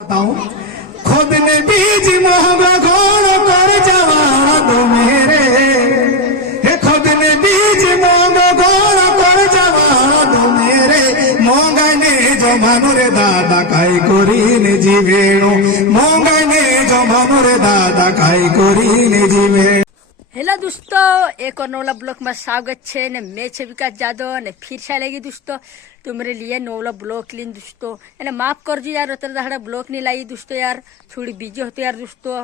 खुद ने बीज मोहब्बा घोड़ कर जवा दो मेरे हे खुद ने बीज मोहब्बा घोड़ कर जवा दो मेरे मोंगने जो मनुरे दादा काई कोरीने जीवेणु मोंगने जो मनुरे दादा काई कोरीने जीवेणु। हेलो दोस्तों, एक और नौला ब्लॉग में स्वागत है ने मैं छे विकास जादव ने फिर से आएगी दोस्तों तुम्हारे लिए नौला ब्लॉग लीन दोस्तों ने माफ कर जी यार उतर दाड़ा ब्लॉग नहीं लाई दोस्तों यार थोड़ी बिजी होते यार दोस्तों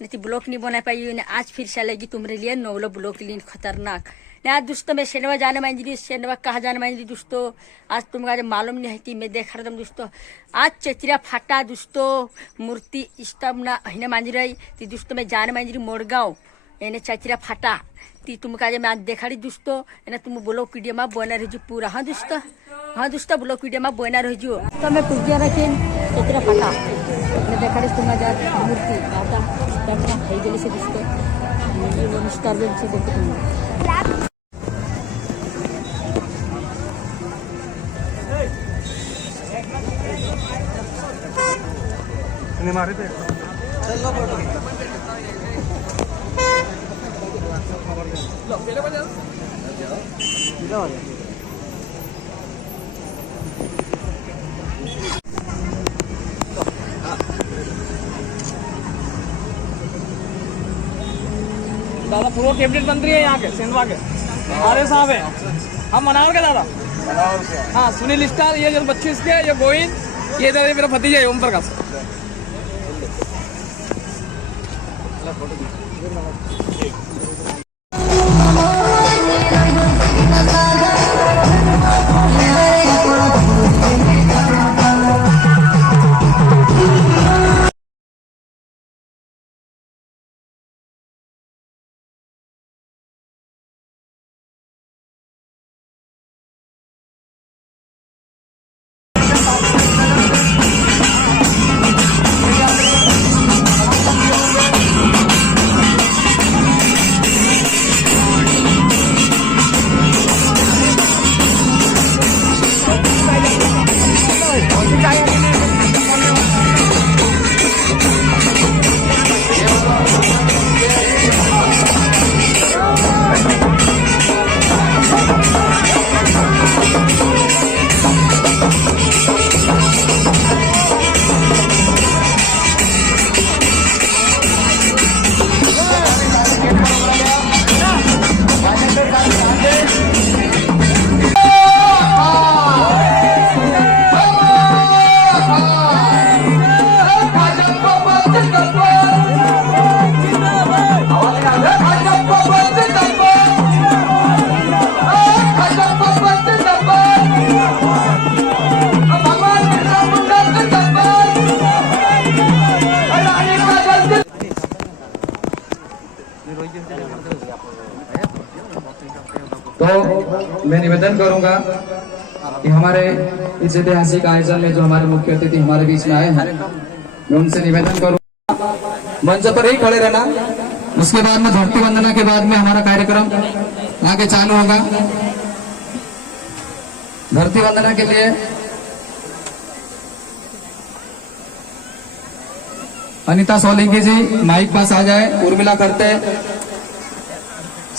नहीं ब्लॉग नहीं बना पाई ने आज फिर से आएगी तुम्हारे लिए नौला ब्लॉग लीन खतरनाक ने आज दोस्तों मैं सेनवा जाने मान जी सेनवा कहाँ जाने मान जी दोस्तों आज तुमको आज मालूम नहीं थी मैं देख रहा था दोस्तों आज चेतिरा फाटा दोस्तों मूर्ति स्तंभ ना हिने मान रही थी दोस्तों मैं जाने मान जी मोड़गांव एने चाचिरा फाटा ती तुमका आज मैं देखाड़ी दोस्तों एने तुम ब्लॉग वीडियो में बना रही पूरा हाँ दोस्तों ब्लॉग वीडियो में बना रही तो मैं पूछ दिया रखी चाचिरा फाटा मैं देखाड़ी तुम मूर्ति आता खाई गली से दोस्तों से देखो तुम मारे थे दादा पूरा कैबिनेट मंत्री है यहाँ के सेंधवा के आर्य साहब है हम मनावर के दादा हाँ सुनील स्टार ये जो 25 के ये गोविंद ये मेरा भतीजा है ओम प्रकाश। तो मैं निवेदन करूंगा कि हमारे इस ऐतिहासिक आयोजन में जो हमारे मुख्य अतिथि हमारे बीच में आए हैं मैं उनसे निवेदन करूंगा मंच पर ही खड़े रहना। उसके बाद में धरती वंदना के बाद में हमारा कार्यक्रम आगे चालू होगा। धरती वंदना के लिए अनीता सोलंकी जी माइक पास आ जाए। उर्मिला करते,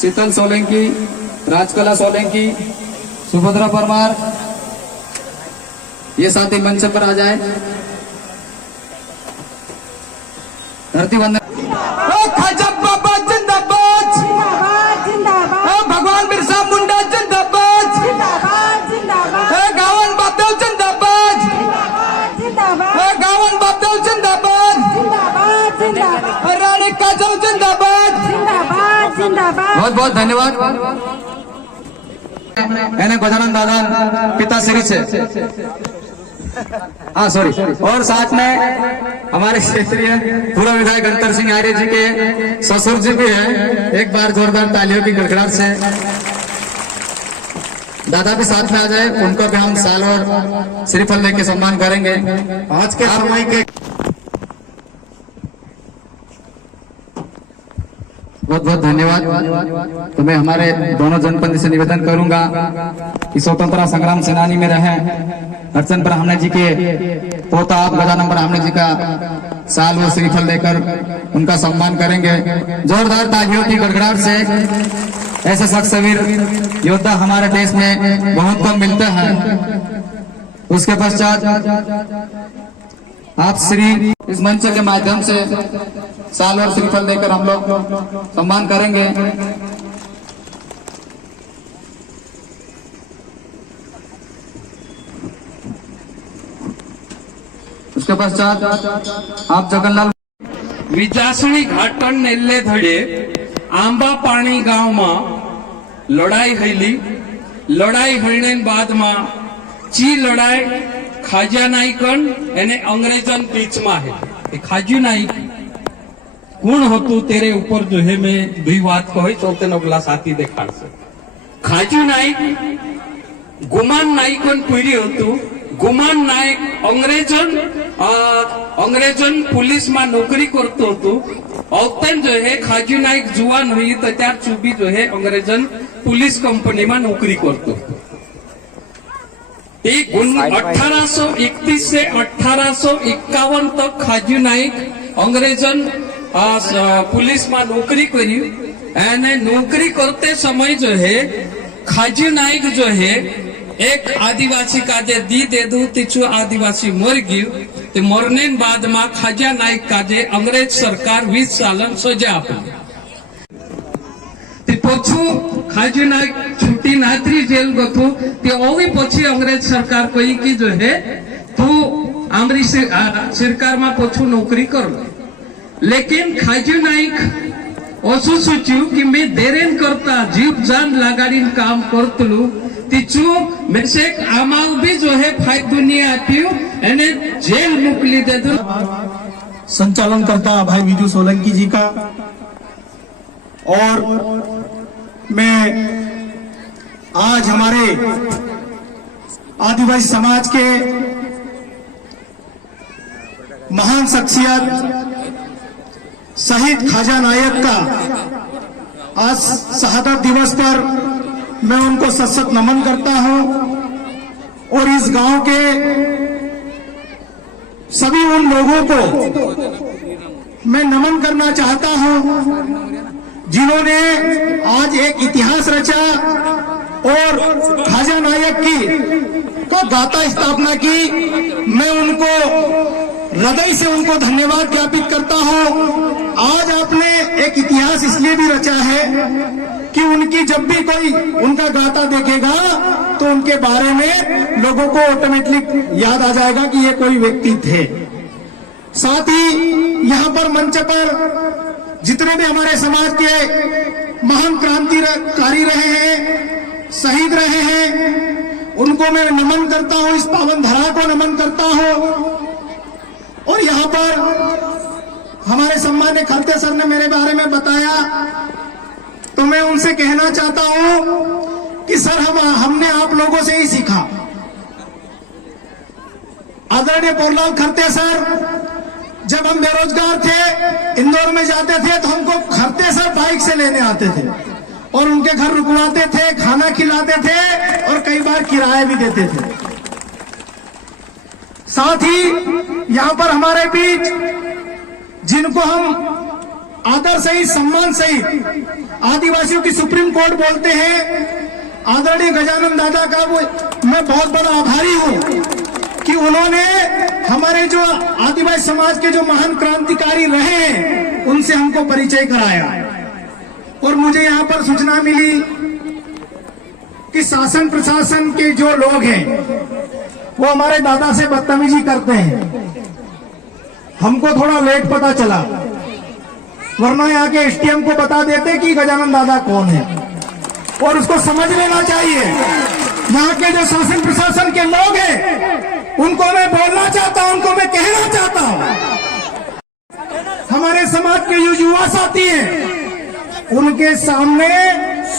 शीतल सोलंकी, राजकला सोलंकी, सुभद्रा परमार ये साथी मंच पर आ जाए। धरती वंदना भगवान बिरसा मुंडा जिंदाबाद, गावन बापदेव जिंदाबाद, गावन बापदेव जिंदाबाद, रानी काजल जिंदाबाद। बहुत बहुत धन्यवाद। एने गजानन दादा पिता श्री से हाँ सॉरी और साथ में हमारे क्षेत्रीय पूर्व विधायक अंतर सिंह आर्य जी के ससुर जी भी है। एक बार जोरदार तालियों की गड़गड़ाहट से दादा भी साथ में आ जाए। उनको भी हम साल और श्रीफल लेके सम्मान करेंगे। आज के समय के बहुत बहुत धन्यवाद। तो मैं हमारे दोनों जनपद से निवेदन करूंगा कि स्वतंत्रता संग्राम सेनानी में रहें, अर्चन ब्राह्मण जी के पोता गजानन ब्राह्मण जी का साल व श्रीफल देकर उनका सम्मान करेंगे। जोरदार तालियों की गड़गड़ाहट से। ऐसे शख्सवीर योद्धा हमारे देश में बहुत कम मिलते हैं। उसके पश्चात आप श्री इस मंच के माध्यम से साल और श्रीफल देकर हम लोग सम्मान करेंगे। उसके पश्चात आप जगन्नाथ विजासणी घाटन नेल्ले धड़े आंबा पानी गांव में लड़ाई हईली। लड़ाई हईने बाद में ची लड़ाई खाजा नाइकन एने अंग्रेजन बीच में है। खाजू नाइक कौन होतु तेरे ऊपर जो है मैं दुई बात कही चलते नगला साथी देखा से। खाजू नाइक गुमान नाइकन पीढ़ी होतु। गुमान नायक अंग्रेजन पुलिस में नौकरी करते होतो। औतन जो है खाजू नाइक जुआन हुई तो त्यार चुबी जो है अंग्रेजन पुलिस कंपनी में नौकरी करतो। 1831 से 1851 तक खाजू नाइक अंग्रेजन पुलिस में नौकरी करी। एने नौकरी करते समय जो है खाजू नाइक जो है एक आदिवासी काजे दी दे दू तिचु आदिवासी मर गयु। ते मरने बाद में खाजा नाइक काजे अंग्रेज सरकार 20 सालन सजा आपली। ते पछू खाजू नाइक छुट्टी नात्री जेल गथु। ते ओवी पछी अंग्रेज सरकार कही कि जो है तू आमरी सरकार में पछू नौकरी कर। लेकिन खाजू नाइक असु सोच्यु कि मैं देरेन करता जीव जान लगाड़ीन काम करतलू। तिचु मेसेक आमाव भी जो है फाइट दुनिया आप्यू एने जेल मोकली दे दो। संचालन करता भाई विजू सोलंकी जी का। और मैं आज हमारे आदिवासी समाज के महान शख्सियत शहीद खाजा नायक का आज शहादत दिवस पर मैं उनको सशक्त नमन करता हूं। और इस गांव के सभी उन लोगों को मैं नमन करना चाहता हूं जिन्होंने आज एक इतिहास रचा और खाजा नायक की को गाथा स्थापना की। मैं उनको हृदय से उनको धन्यवाद ज्ञापित करता हूं। आज आपने एक इतिहास इसलिए भी रचा है कि उनकी जब भी कोई उनका गाथा देखेगा तो उनके बारे में लोगों को ऑटोमेटिक याद आ जाएगा कि ये कोई व्यक्ति थे। साथ ही यहाँ पर मंच पर जितने भी हमारे समाज के महान क्रांतिकारी रहे हैं, शहीद रहे हैं, उनको मैं नमन करता हूँ। इस पावन धरा को नमन करता हूँ। और यहाँ पर हमारे सम्मान्य खलते सर ने मेरे बारे में बताया तो मैं उनसे कहना चाहता हूं कि सर हमने आप लोगों से ही सीखा। आदरणीय पोरलाल खरते सर जब हम बेरोजगार थे इंदौर में जाते थे तो हमको खरते सर बाइक से लेने आते थे और उनके घर रुकवाते थे, खाना खिलाते थे और कई बार किराया भी देते थे। साथ ही यहाँ पर हमारे बीच जिनको हम आदर सहित सम्मान सहित आदिवासियों की सुप्रीम कोर्ट बोलते हैं, आदरणीय गजानन दादा का वो मैं बहुत बड़ा आभारी हूं कि उन्होंने हमारे जो आदिवासी समाज के जो महान क्रांतिकारी रहे हैं उनसे हमको परिचय कराया। और मुझे यहाँ पर सूचना मिली कि शासन प्रशासन के जो लोग हैं वो हमारे दादा से बदतमीजी करते हैं। हमको थोड़ा लेट पता चला, वरना यहाँ के एसटीएम को बता देते कि गजानन दादा कौन है। और उसको समझ लेना चाहिए। यहाँ के जो शासन प्रशासन के लोग हैं उनको मैं बोलना चाहता हूं, उनको मैं कहना चाहता हूं, हमारे समाज के युवा साथी हैं उनके सामने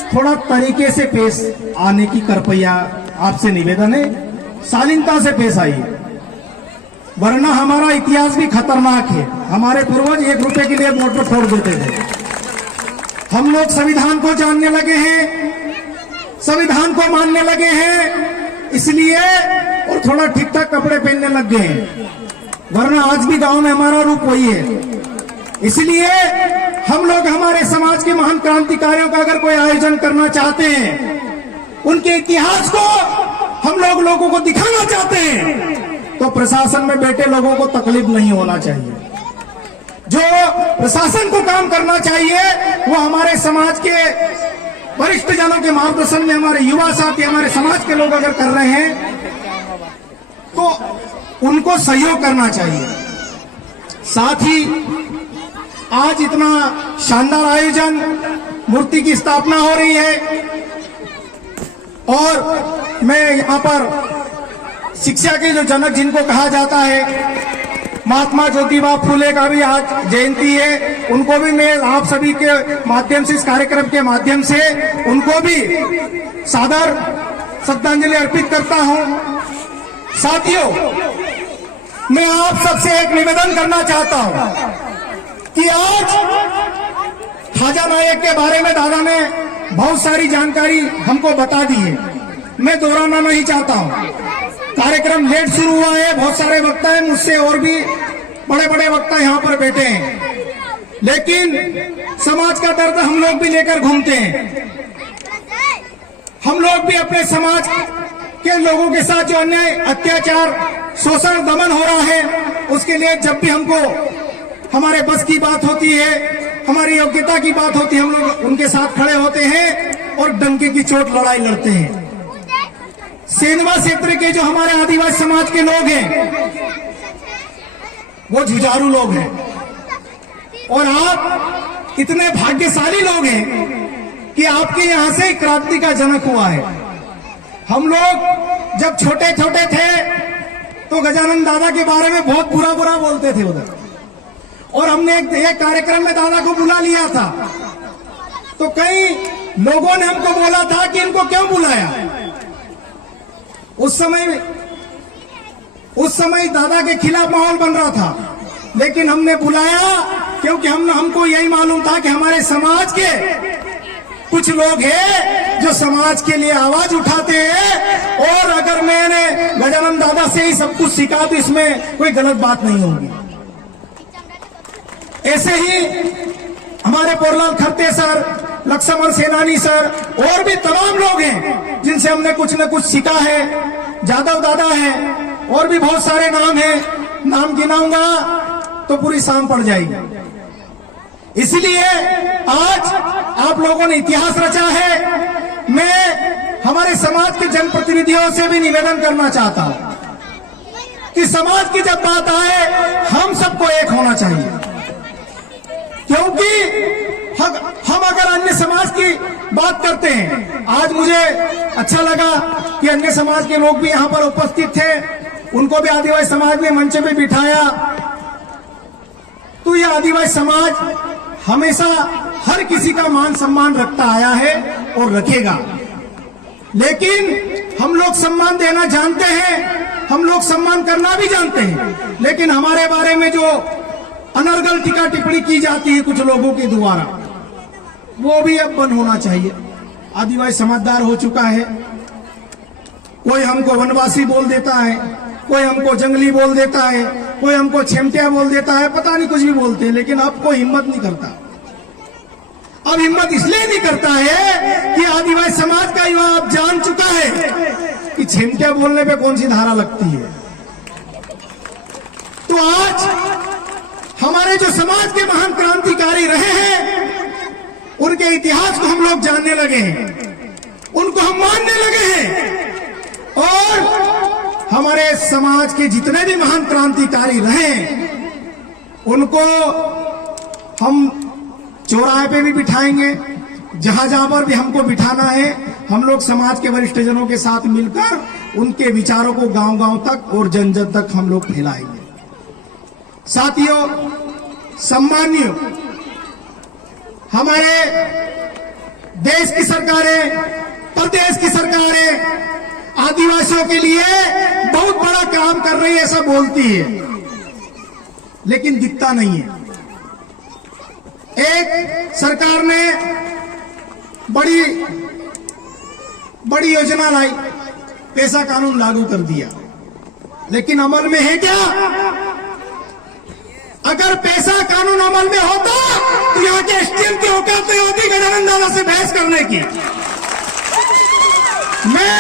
थोड़ा तरीके से पेश आने की कृपया आपसे निवेदन है, शालीनता से पेश आइए, वरना हमारा इतिहास भी खतरनाक है। हमारे पूर्वज 1 रुपए के लिए मोटर फोड़ देते थे। हम लोग संविधान को जानने लगे हैं, संविधान को मानने लगे हैं, इसलिए और थोड़ा ठीक ठाक कपड़े पहनने लग गए हैं, वरना आज भी गांव में हमारा रूप वही है। इसलिए हम लोग हमारे समाज के महान क्रांतिकारियों का अगर कोई आयोजन करना चाहते हैं, उनके इतिहास को हम लोग लोगों को दिखाना चाहते हैं, तो प्रशासन में बैठे लोगों को तकलीफ नहीं होना चाहिए। जो प्रशासन को काम करना चाहिए वो हमारे समाज के वरिष्ठ जनों के मार्गदर्शन में हमारे युवा साथी, हमारे समाज के लोग अगर कर रहे हैं तो उनको सहयोग करना चाहिए। साथ ही आज इतना शानदार आयोजन, मूर्ति की स्थापना हो रही है, और मैं यहाँ पर शिक्षा के जो जनक जिनको कहा जाता है, महात्मा ज्योतिबा फूले का भी आज जयंती है, उनको भी मैं आप सभी के माध्यम से, इस कार्यक्रम के माध्यम से उनको भी सादर श्रद्धांजलि अर्पित करता हूं। साथियों, मैं आप सबसे एक निवेदन करना चाहता हूं कि आज ख्वाजा नायक के बारे में दादा ने बहुत सारी जानकारी हमको बता दी है, मैं दोहराना नहीं चाहता हूं। कार्यक्रम लेट शुरू हुआ है, बहुत सारे वक्ता हैं, मुझसे और भी बड़े बड़े वक्ता यहाँ पर बैठे हैं, लेकिन समाज का दर्द हम लोग भी लेकर घूमते हैं। हम लोग भी अपने समाज के लोगों के साथ जो अन्याय, अत्याचार, शोषण, दमन हो रहा है, उसके लिए जब भी हमको हमारे बस की बात होती है, हमारी योग्यता की बात होती है, हम लोग उनके साथ खड़े होते हैं और डंके की चोट लड़ाई लड़ते हैं। सेंधवा क्षेत्र के जो हमारे आदिवासी समाज के लोग हैं वो जुझारू लोग हैं, और आप इतने भाग्यशाली लोग हैं कि आपके यहां से क्रांति का जनक हुआ है। हम लोग जब छोटे छोटे थे तो गजानन दादा के बारे में बहुत बुरा बुरा बोलते थे उधर, और हमने एक कार्यक्रम में दादा को बुला लिया था, तो कई लोगों ने हमको बोला था कि इनको क्यों बुलाया। उस समय दादा के खिलाफ माहौल बन रहा था, लेकिन हमने बुलाया क्योंकि हमको यही मालूम था कि हमारे समाज के कुछ लोग हैं जो समाज के लिए आवाज उठाते हैं, और अगर मैंने गजानन दादा से ही सब कुछ सीखा तो इसमें कोई गलत बात नहीं होगी। ऐसे ही हमारे पोरलाल खरते सर, लक्ष्मण सेनानी सर, और भी तमाम लोग हैं जिनसे हमने कुछ न कुछ सीखा है। जादव दादा है, और भी बहुत सारे नाम हैं, नाम गिनाऊंगा तो पूरी शाम पड़ जाएगी। इसलिए आज आप लोगों ने इतिहास रचा है। मैं हमारे समाज के जनप्रतिनिधियों से भी निवेदन करना चाहता हूं कि समाज की जब बात आए हम सबको एक होना चाहिए, क्योंकि हम अगर अन्य समाज की बात करते हैं, आज मुझे अच्छा लगा कि अन्य समाज के लोग भी यहाँ पर उपस्थित थे, उनको भी आदिवासी समाज ने मंच पे बिठाया। तो ये आदिवासी समाज हमेशा हर किसी का मान सम्मान रखता आया है और रखेगा, लेकिन हम लोग सम्मान देना जानते हैं, हम लोग सम्मान करना भी जानते हैं, लेकिन हमारे बारे में जो अनर्गल टीका टिप्पणी की जाती है कुछ लोगों के द्वारा, वो भी अब बंद होना चाहिए। आदिवासी समझदार हो चुका है, कोई हमको वनवासी बोल देता है, कोई हमको जंगली बोल देता है, कोई हमको छेमटिया बोल देता है, पता नहीं कुछ भी बोलते हैं, लेकिन अब कोई हिम्मत नहीं करता। अब हिम्मत इसलिए नहीं करता है कि आदिवासी समाज का युवा अब जान चुका है कि छेमटिया बोलने पे कौन सी धारा लगती है। तो आज हमारे जो समाज के महान क्रांतिकारी रहे हैं, उनके इतिहास को हम लोग जानने लगे हैं, उनको हम मानने लगे हैं, और हमारे समाज के जितने भी महान क्रांतिकारी रहे उनको हम चौराहे पे भी बिठाएंगे, जहां जहां पर भी हमको बिठाना है, हम लोग समाज के वरिष्ठ जनों के साथ मिलकर उनके विचारों को गांव-गांव तक और जन-जन तक हम लोग फैलाएंगे। साथियों, सम्मानियों, हमारे देश की सरकारें, प्रदेश की सरकारें आदिवासियों के लिए बहुत बड़ा काम कर रही है, ऐसा बोलती है, लेकिन दिखता नहीं है। एक सरकार ने बड़ी योजना लाई, पैसा कानून लागू कर दिया, लेकिन अमल में है क्या? अगर पैसा कानून अमल में होता तो यहाँ के एसडीएम की औकात नहीं होती गजानन दादा से बहस करने की। मैं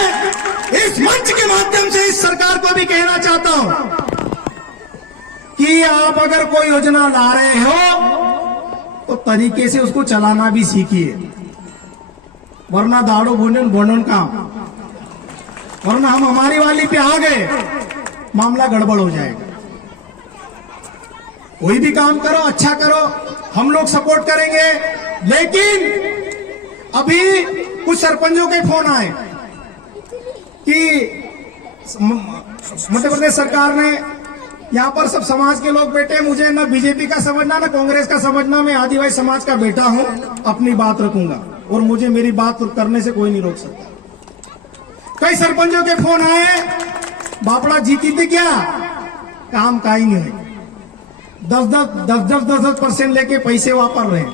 इस मंच के माध्यम से इस सरकार को भी कहना चाहता हूं कि आप अगर कोई योजना ला रहे हो तो तरीके से उसको चलाना भी सीखिए, वरना दाड़ो बोनन काम, वरना हम हमारी वाली पे आ गए मामला गड़बड़ हो जाएगा। कोई भी काम करो, अच्छा करो, हम लोग सपोर्ट करेंगे। लेकिन अभी कुछ सरपंचों के फोन आए कि मध्य प्रदेश सरकार ने यहाँ पर सब समाज के लोग बैठे, मुझे ना बीजेपी का समझना ना कांग्रेस का समझना, मैं आदिवासी समाज का बेटा हूं, अपनी बात रखूंगा और मुझे मेरी बात करने से कोई नहीं रोक सकता। कई सरपंचों के फोन आए, बापड़ा जीती थी क्या, काम का ही नहीं है, 10% लेके पैसे वापर रहे हैं।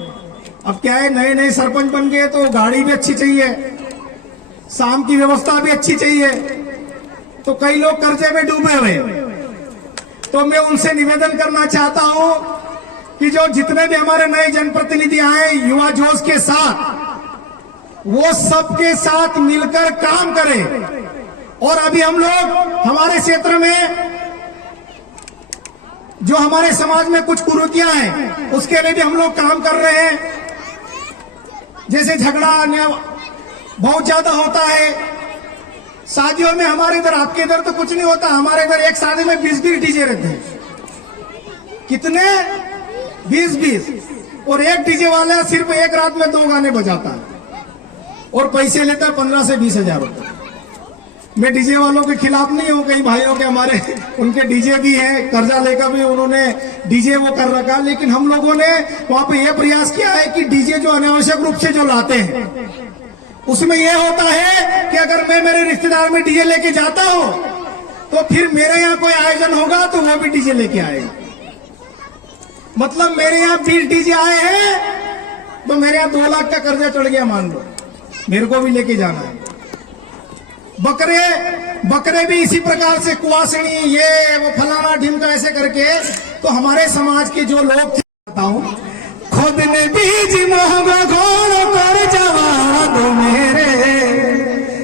अब क्या है, नए नए सरपंच बन गए तो गाड़ी भी अच्छी चाहिए, शाम की व्यवस्था भी अच्छी चाहिए, तो कई लोग कर्जे में डूबे हुए। तो मैं उनसे निवेदन करना चाहता हूं कि जो जितने भी हमारे नए जनप्रतिनिधि आए युवा जोश के साथ, वो सबके साथ मिलकर काम करें। और अभी हम लोग हमारे क्षेत्र में जो हमारे समाज में कुछ कुरीतियां हैं उसके लिए भी हम लोग काम कर रहे हैं। जैसे झगड़ा बहुत ज्यादा होता है शादियों में, हमारे इधर, आपके इधर तो कुछ नहीं होता, हमारे इधर एक शादी में 20-20 डीजे रहते हैं। कितने? 20-20। और एक डीजे वाला सिर्फ एक रात में 2 गाने बजाता है और पैसे लेता है 15 से 20 हजार रुपए। मैं डीजे वालों के खिलाफ नहीं हूं, कई भाइयों के हमारे उनके डीजे भी हैं, कर्जा लेकर भी उन्होंने डीजे वो कर रखा, लेकिन हम लोगों ने वहां पे ये प्रयास किया है कि डीजे जो अनावश्यक रूप से जो लाते हैं उसमें यह होता है कि अगर मैं मेरे रिश्तेदार में डीजे लेके जाता हूं तो फिर मेरे यहाँ कोई आयोजन होगा तो वो भी डीजे लेके आएगा। मतलब मेरे यहाँ 20 डीजे आए हैं तो मेरे यहाँ 2 लाख का कर्जा चढ़ गया मान लो, मेरे को भी लेके जाना है। बकरे भी इसी प्रकार से कुआसनी, ये वो फलाना ढिमका ऐसे करके, तो हमारे समाज के जो लोग थे, बताऊं, खुद ने बीज मोहगा घोड़ कर जवा दो मेरे,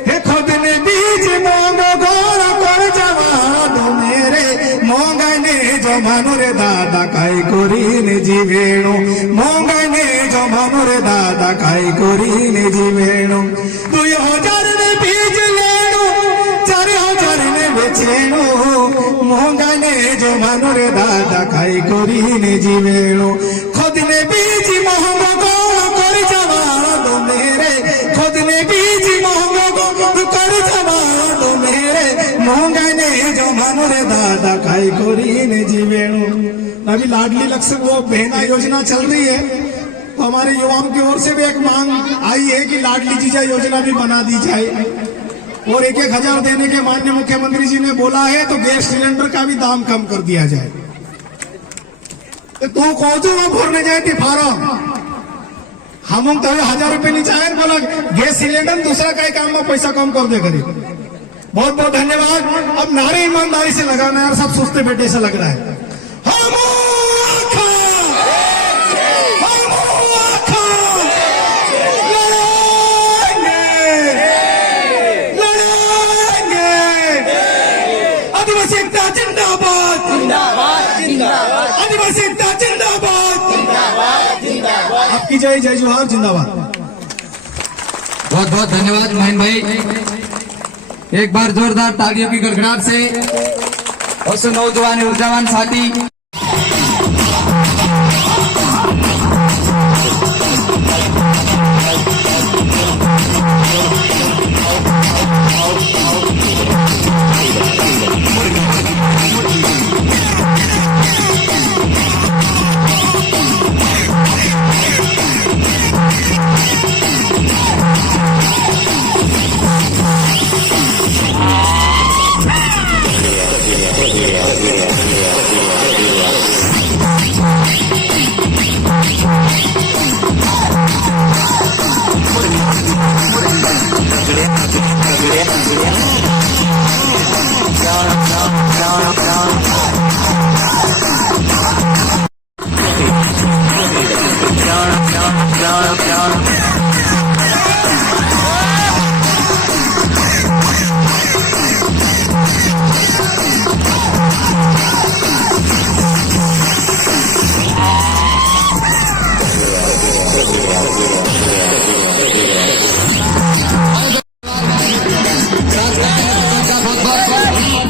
हे खुद ने बीज मोहगा घोड़ कर जवा दो मेरे, मोंगा ने जो मानुरे दादा काई कोरी ने जीवेणु, मोंगा ने जो मानुरे दादा काई कोरी ने जीवेणु, 2000 ने बीज लेणु, 4000 ने बेचेणु, मोंगा ने जो मानुरे दादा काई कोरी ने जीवेणु, खुद ने बीज मोहगा गोड़ कर जवा दो मेरे, खुद ने बीज मोहगा गोड़ कर जवा दो मेरे, मोंगा ने जो मानुरे दादा काई कोरी ने जीवेणु। अभी लाडली लक्ष्य वो बहना योजना चल रही है, तो हमारे युवाओं की ओर से भी एक मांग आई है कि लाडली जीजा योजना भी बना दी जाए और 1-1 हजार देने के माननीय मुख्यमंत्री जी ने बोला है, तो गैस सिलेंडर का भी दाम कम कर दिया जाए। तो कौन भरने जाए थे फार्म, हम तो 1000 रुपये नहीं चाहे, बोला गैस सिलेंडर दूसरा कई काम में पैसा कम कर दे करीब। बहुत बहुत धन्यवाद। अब नारे ईमानदारी से लगाना यार, सब सुस्ते बेटे से लग रहा है। आदिवासी एकता जिंदाबाद, आदिवासी एकता जिंदाबाद, आपकी जय जय जोहार जिंदाबाद। बहुत बहुत धन्यवाद महीन भाई, एक बार जोरदार तालियों की गड़गड़ाहट से उस नौजवान ऊर्जावान साथी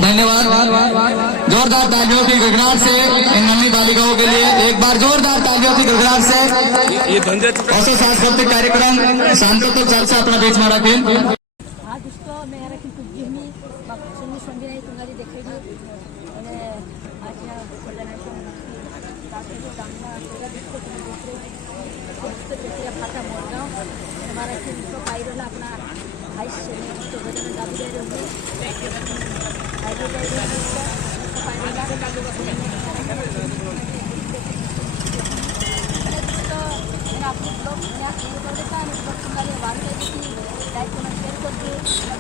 धन्यवाद। जोरदार तालियों की गड़गड़ाहट से इन नन्ही बालिकाओं के लिए एक बार जोरदार तालियों की गड़गड़ाहट से असो सांस्कृतिक कार्यक्रम शांतता चर्चा अपना बीच में रखें। हाँ दोस्तों, मैं रखी कुछ जिहमी सुनी संधि नहीं तुम्हारी देखेगी मैंने आज यहाँ कोऑर्डिनेशन ताकि जो दामना तेरा दोस्तों तुम्हें देख रही दोस्तों तेरा फाटा मोड़ गाँव हमारा कि दोस्तों पायरोला अपना हाइस से दोस्तों बजाने दाबी दे रहे होंगे पायरोला दे रहे हैं दोस्तों पायरोला के दाबी दे रहे हैं मैंने अपने ब्लॉग यहाँ शेयर कर देता है ब्लॉग तुम्हारे बार में लाइक कमेंट शेयर कर दिए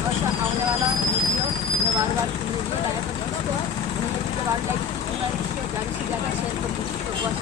और आने वाला वीडियो मैं बार बार वीडियो लाया कर दोस्तों बार लाइक ज़्यादा से ज़्यादा शेयर कर दीजिए तो बहुत